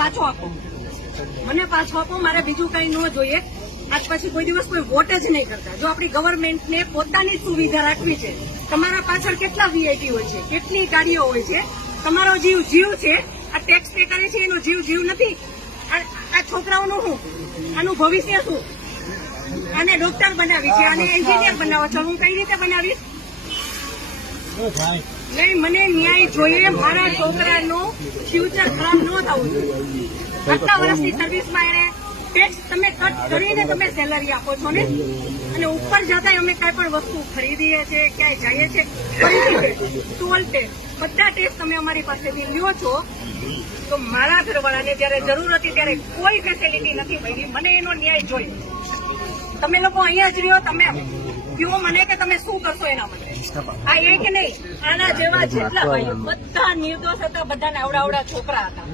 પાછો આપો, મને પાછો આપો. મારે બીજું કઈ ન જોઈએ. આજ પછી કોઈ દિવસ કોઈ વોટ જ નહીં કરતા. જો આપણી ગવર્મેન્ટને પોતાની સુવિધા રાખવી છે, તમારા પાછળ કેટલા વીઆઈપી હોય છે, કેટલી ગાડીઓ હોય છે, તમારો જીવ છે. આ ટેક્સ પે કરે છે એનો જીવ નથી. આ છોકરાઓનું શું, આનું ભવિષ્ય શું? આને ડોક્ટર બનાવી છે, આને એન્જિનિયર બનાવો છો, હું કઈ રીતે બનાવીશ? નહીં, મને ન્યાય જોઈએ. મારા છોકરાનું ફ્યુચર ખરાબ ન થવું જોઈએ. આટલા વર્ષની સર્વિસમાં એને ટેક્સ તમે કટ કરીને તમે સેલરી આપો છો ને, અને ઉપર જતા અમે કઈ પણ વસ્તુ ખરીદીએ છીએ, ક્યાંય જઈએ છીએ, ફરીથી ટોલ ટેક્સ, બધા ટેક્સ તમે અમારી પાસેથી લ્યો છો. તો મારા ઘરવાળાને જયારે જરૂર હતી ત્યારે કોઈ ફેસિલિટી નથી મળી. મને એનો ન્યાય જોઈએ. તમે લોકો અહીંયા જ રહ્યો, તમે કહો મને કે તમે શું કરશો એના માટે. આ એક નહીં, આના જેવા જેટલા ભાઈઓ બધા નિર્દોષ હતા, બધાને આવડા છોકરા હતા.